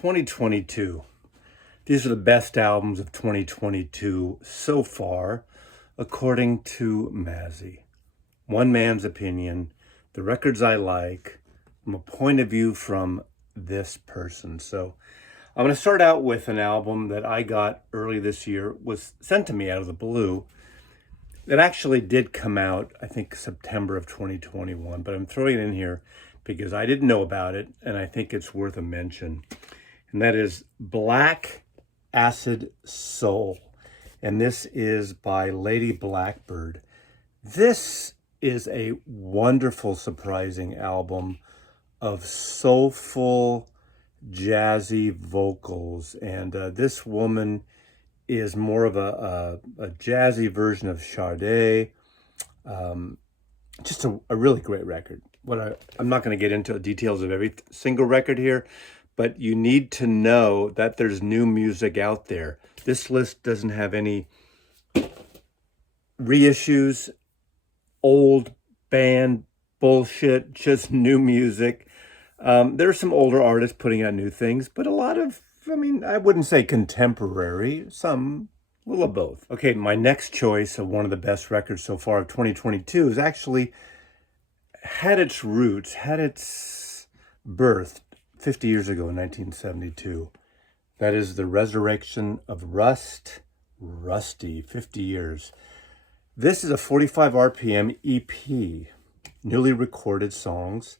2022. These are the best albums of 2022 so far, according to Mazzy. One man's opinion, the records I like, from a point of view from this person. So I'm going to start out with an album that I got early this year, was sent to me out of the blue. It actually did come out, I think, September of 2021, but I'm throwing it in here because I didn't know about it, and I think it's worth a mention. And that is Black Acid Soul. And this is by Lady Blackbird. This is a wonderful, surprising album of soulful, jazzy vocals. And this woman is more of a jazzy version of Sade. Just a really great record. I'm not going to get into the details of every single record here, but you need to know that there's new music out there. This list doesn't have any reissues, old band bullshit, just new music. There are some older artists putting out new things, but a lot of, I wouldn't say contemporary, some, a little of both. Okay, my next choice of one of the best records so far of 2022 is actually had its roots, had its birth 50 years ago in 1972. That is the resurrection of Rusty, 50 years. This is a 45 RPM EP, newly recorded songs.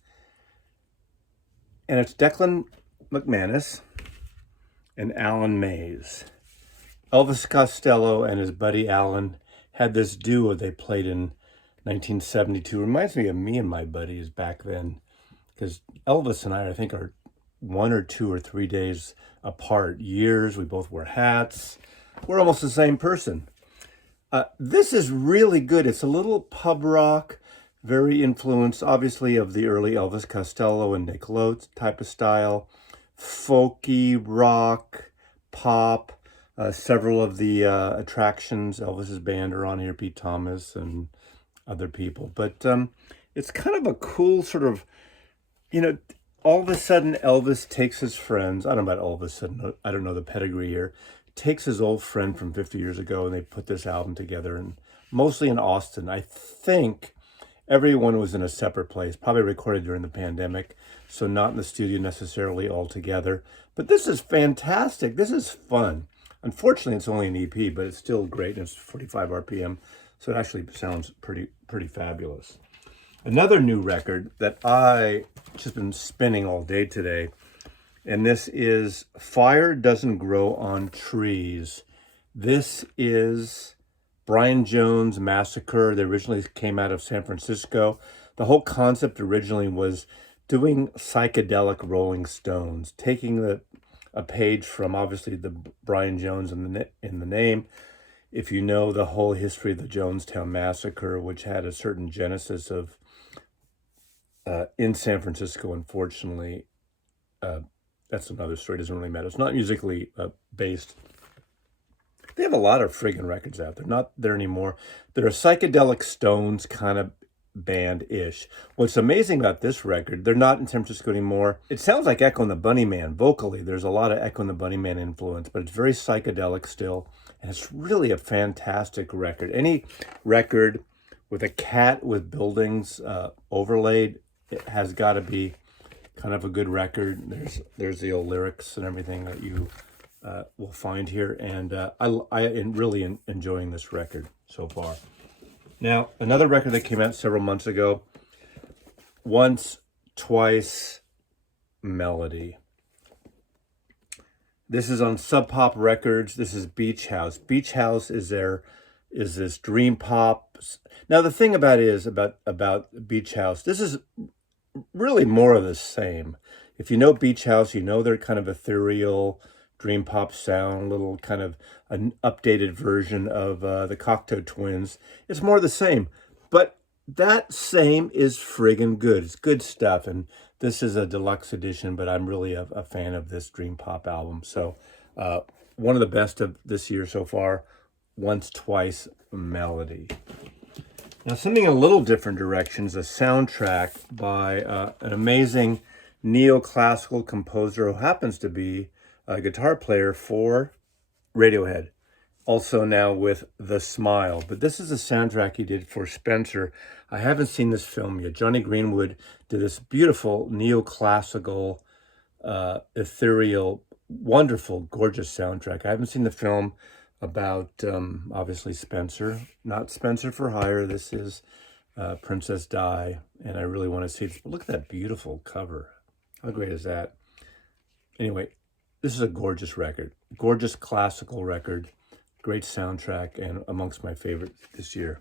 And it's Declan McManus and Alan Mays. Elvis Costello and his buddy Alan had this duo they played in 1972. Reminds me of me and my buddies back then, because Elvis and I think, are 1 or 2 or 3 days apart. Years, we both wear hats. We're almost the same person. This is really good. It's a little pub rock, very influenced, obviously, of the early Elvis Costello and Nick Lowe type of style. Folky, rock, pop. Several of the attractions, Elvis's band, are on here, Pete Thomas and other people. But it's kind of a cool sort of, all of a sudden Elvis takes his friends. I don't know about all of a sudden. I don't know the pedigree here. Takes his old friend from 50 years ago, and they put this album together, and mostly in Austin. I think everyone was in a separate place, probably recorded during the pandemic, so not in the studio necessarily all together. But this is fantastic. This is fun. Unfortunately, it's only an EP, but it's still great, and it's 45 RPM, so it actually sounds pretty fabulous. Another new record that I just been spinning all day today, and this is Fire Doesn't Grow on Trees. This is Brian Jones' Massacre. They originally came out of San Francisco. The whole concept originally was doing psychedelic Rolling Stones, taking a page from, obviously, the Brian Jones in the name. If you know the whole history of the Jonestown Massacre, which had a certain genesis of in San Francisco, unfortunately, that's another story. It doesn't really matter. It's not musically based. They have a lot of friggin' records out. They're not there anymore. They're a psychedelic Stones kind of band-ish. What's amazing about this record, they're not in San Francisco anymore. It sounds like Echo and the Bunnymen. Vocally, there's a lot of Echo and the Bunnymen influence, but it's very psychedelic still. And it's really a fantastic record. Any record with a cat with buildings overlaid, it has got to be kind of a good record. There's the old lyrics and everything that you will find here. And I am really enjoying this record so far. Now, another record that came out several months ago, Once, Twice, Melody. This is on Sub Pop Records. This is Beach House. Beach House is this dream pop. Now, the thing about Beach House, this is really more of the same. If you know Beach House, you know they're kind of ethereal, dream pop sound, little kind of an updated version of the Cocteau Twins. It's more the same, but that same is friggin' good. It's good stuff, and this is a deluxe edition, but I'm really a fan of this dream pop album. So one of the best of this year so far, Once, Twice, Melody. Now, something in a little different direction is a soundtrack by an amazing neoclassical composer who happens to be a guitar player for Radiohead, also now with The Smile. But this is a soundtrack he did for Spencer. I haven't seen this film yet. Johnny Greenwood did this beautiful neoclassical, ethereal, wonderful, gorgeous soundtrack. I haven't seen the film about, obviously, Spencer. Not Spencer for Hire. This is Princess Di, and I really want to see this. But look at that beautiful cover. How great is that? Anyway, this is a gorgeous record. Gorgeous classical record. Great soundtrack, and amongst my favorites this year.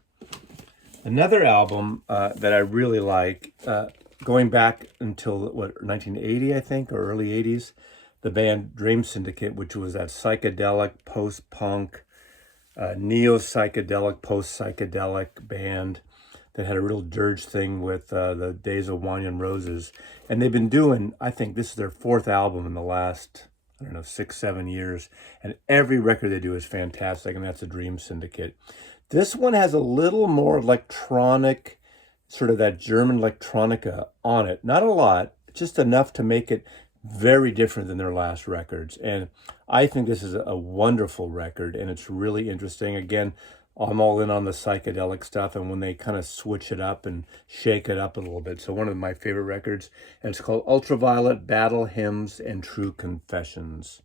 Another album that I really like, going back until, 1980, I think, or early 80s, the band Dream Syndicate, which was that psychedelic, post-punk, neo-psychedelic, post-psychedelic band that had a real dirge thing with the Days of Wine and Roses. And they've been doing, I think this is their fourth album in the last, 6-7 years. And every record they do is fantastic, and that's a Dream Syndicate. This one has a little more electronic, sort of that German electronica on it. Not a lot, just enough to make it very different than their last records. And I think this is a wonderful record, and it's really interesting. Again, I'm all in on the psychedelic stuff, and when they kind of switch it up and shake it up a little bit. So one of my favorite records, and it's called Ultraviolet Battle Hymns and True Confessions.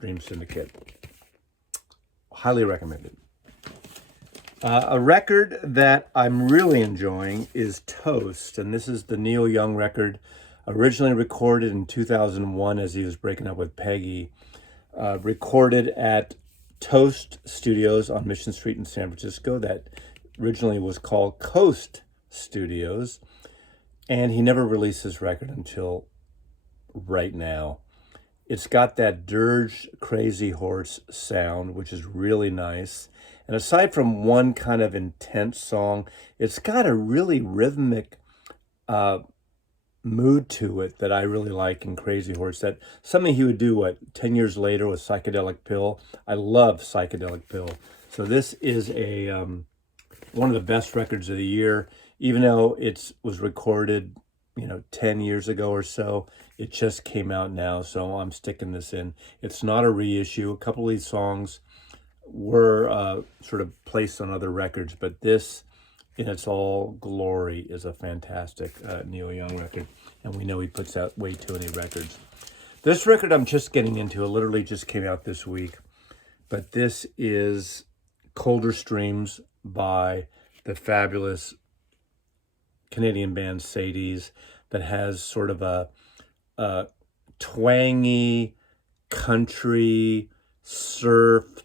Dream Syndicate. Highly recommended. A record that I'm really enjoying is Toast, and this is the Neil Young record, originally recorded in 2001 as he was breaking up with Peggy, recorded at Toast Studios on Mission Street in San Francisco that originally was called Coast Studios, and he never released this record until right now. It's got that dirge Crazy Horse sound, which is really nice. And aside from one kind of intense song, it's got a really rhythmic mood to it that I really like in Crazy Horse. That something he would do 10 years later with Psychedelic Pill. I love Psychedelic Pill. So this is a one of the best records of the year, even though it was recorded 10 years ago or so. It just came out now, so I'm sticking this in. It's not a reissue. A couple of these songs were sort of placed on other records, but this in its all glory is a fantastic Neil Young record, and we know he puts out way too many records. This record I'm just getting into, it literally just came out this week, but this is Colder Streams by the fabulous Canadian band Sadies, that has sort of a twangy country surf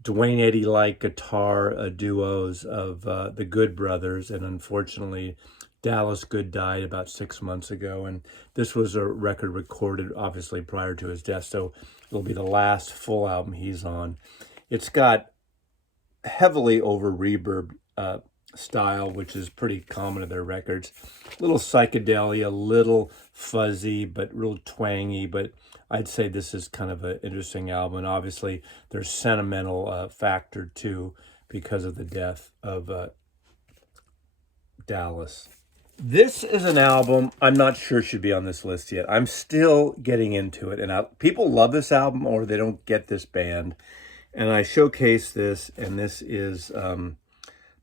Dwayne Eddy-like guitar duos of the Good Brothers, and unfortunately Dallas Good died about 6 months ago, and this was a record recorded obviously prior to his death, so it'll be the last full album he's on. It's got heavily over reverb style, which is pretty common in their records. Little psychedelia, little fuzzy, but real twangy. But I'd say this is kind of an interesting album. And obviously, there's sentimental factor too because of the death of Dallas. This is an album I'm not sure should be on this list yet. I'm still getting into it, and people love this album or they don't get this band. And I showcase this, and this is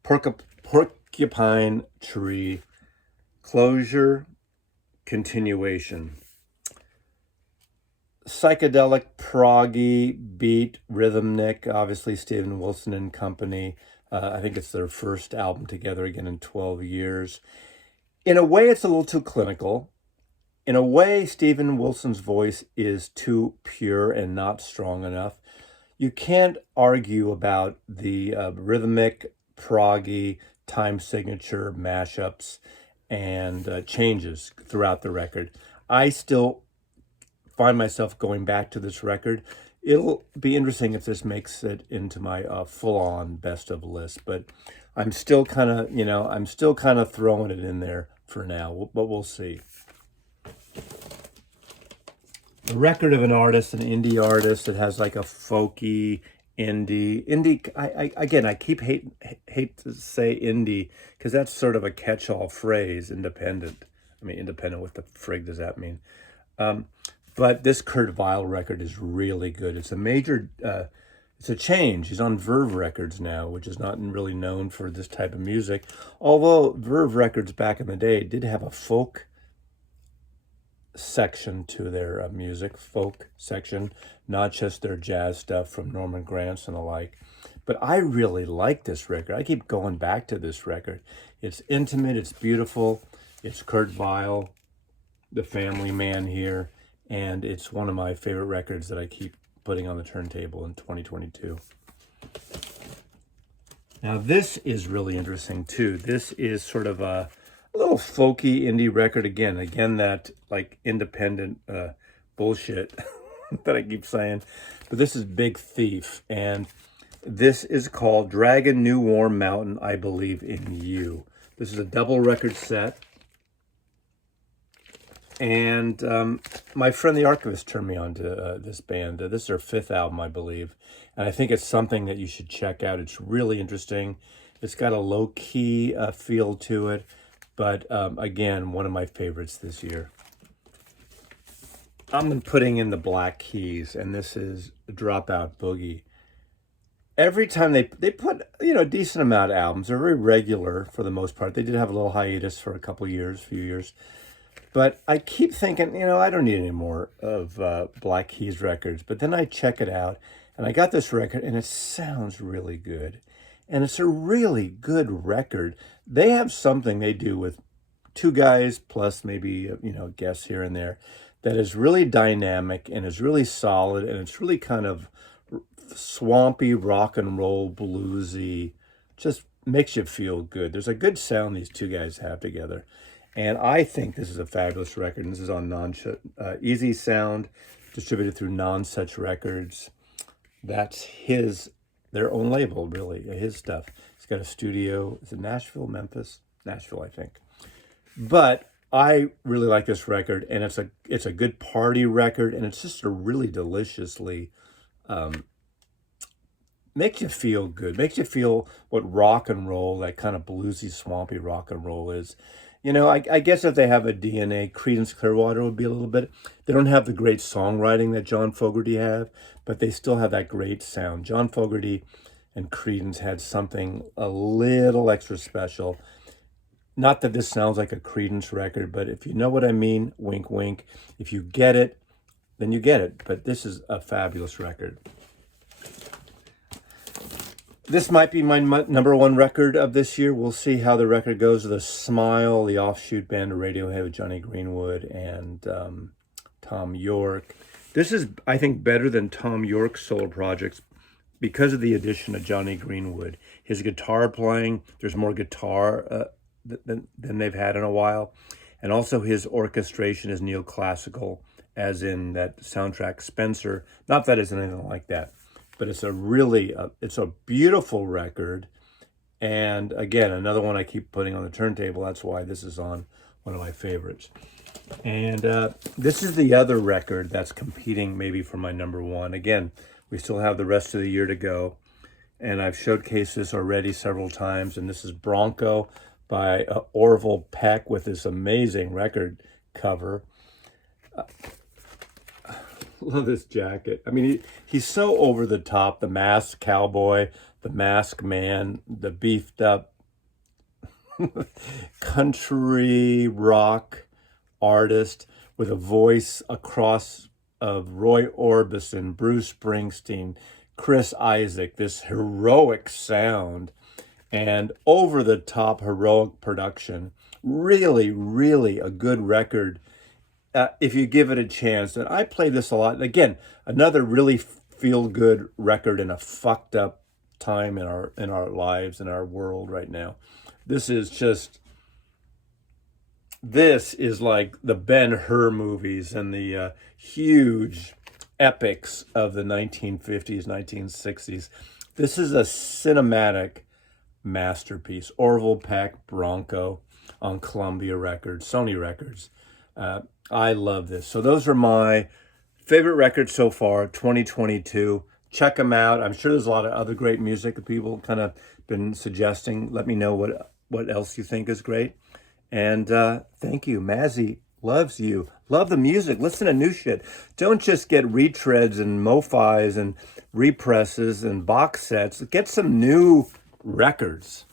Porcupine Tree, Closure, Continuation. Psychedelic, proggy, beat, rhythmic, obviously Steven Wilson and company. I think it's their first album together again in 12 years. In a way, it's a little too clinical. In a way, Steven Wilson's voice is too pure and not strong enough. You can't argue about the rhythmic, proggy, time signature mashups and changes throughout the record. I still find myself going back to this record. It'll be interesting if this makes it into my full-on best of list, but I'm still kind of throwing it in there for now, but we'll see. The record of an artist, an indie artist that has like a folky indie. I keep hate to say indie because that's sort of a catch-all phrase, independent. I mean, independent, what the frig does that mean? Um, but this Kurt Vile record is really good. It's a major, it's a change. He's on Verve Records now, which is not really known for this type of music. Although Verve Records back in the day did have a folk section to their music, folk section, not just their jazz stuff from Norman Granz and the like. But I really like this record. I keep going back to this record. It's intimate, it's beautiful, it's Kurt Vile, the family man here, and it's one of my favorite records that I keep putting on the turntable in 2022. Now this is really interesting too. This is sort of a little folky indie record again that like independent bullshit that I keep saying. But this is Big Thief, and this is called Dragon New Warm Mountain, I Believe in You. This is a double record set. And my friend the Archivist turned me on to this band. This is their 5th album, I believe. And I think it's something that you should check out. It's really interesting. It's got a low-key feel to it. But again, one of my favorites this year. I'm putting in the Black Keys, and this is Dropout Boogie. Every time they put, a decent amount of albums. They're very regular for the most part. They did have a little hiatus for a few years. But I keep thinking, I don't need any more of Black Keys records. But then I check it out, and I got this record, and it sounds really good. And it's a really good record. They have something they do with 2 guys plus maybe, guests here and there that is really dynamic and is really solid, and it's really kind of swampy, rock and roll, bluesy, just makes you feel good. There's a good sound these 2 guys have together. And I think this is a fabulous record. And this is on Easy Sound, distributed through Non-Such Records. That's their own label, really, his stuff. He's got a studio. Is it Nashville, Memphis? Nashville, I think. But I really like this record, and it's a good party record, and it's just a really deliciously makes you feel good. Makes you feel what rock and roll, that kind of bluesy, swampy rock and roll is. I guess if they have a DNA, Creedence Clearwater would be a little bit. They don't have the great songwriting that John Fogerty have, but they still have that great sound. John Fogerty and Creedence had something a little extra special. Not that this sounds like a Creedence record, but if you know what I mean, wink, wink. If you get it, then you get it. But this is a fabulous record. This might be my number 1 record of this year. We'll see how the record goes. The Smile, the offshoot band of Radiohead with Johnny Greenwood and Tom York. This is, I think, better than Tom York's solo projects because of the addition of Johnny Greenwood. His guitar playing, there's more guitar than they've had in a while. And also his orchestration is neoclassical, as in that soundtrack Spencer. Not that it's anything like that. But it's it's a beautiful record. And again, another one I keep putting on the turntable. That's why this is on one of my favorites. And this is the other record that's competing maybe for my number 1. Again, we still have the rest of the year to go. And I've showcased this already several times. And this is Bronco by Orville Peck with this amazing record cover. Love this jacket. I mean, he's so over the top. The masked cowboy, the masked man, the beefed up country rock artist with a voice across of Roy Orbison, Bruce Springsteen, Chris Isaak, this heroic sound and over the top heroic production. Really, really a good record. If you give it a chance. And I play this a lot. Again, another really feel-good record in a fucked up time in our lives, in our world right now. This is like the Ben-Hur movies and the huge epics of the 1950s, 1960s. This is a cinematic masterpiece. Orville Peck, Bronco on Columbia Records, Sony Records. I love this. So those are my favorite records so far, 2022. Check them out. I'm sure there's a lot of other great music that people kind of been suggesting. Let me know what else you think is great. And thank you. Mazzy loves you. Love the music. Listen to new shit. Don't just get retreads and mo-fis and represses and box sets. Get some new records.